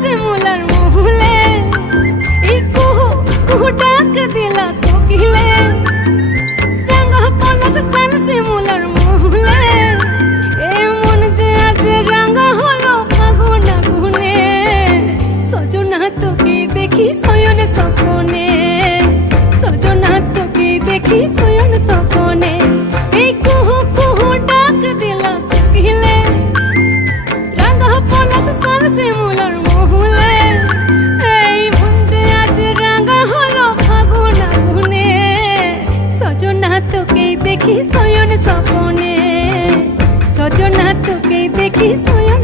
শিমুলার মহুলে এই কুহু কুহু ডাক দিলা কোকিলে রাঙা পলাশ সাল শিমুলার মহুলে এ মন যে আজ রাঙা হলো ফাগুন আগুনে সজনা তোকে দেখি শয়ন স্বপনে সজনা তোকে দেখি শয়ন স্বপনে এই কুহু কুহু ডাক দিলা কোকিলে রাঙা পলাশ সাল শিমুলার মহুলে এই মন যে আজ রাঙা হলো ফাগুন আগুনে সজনা তোকে দেখি শয়ন স্বপনে সজনা তোকে দেখি শয়ন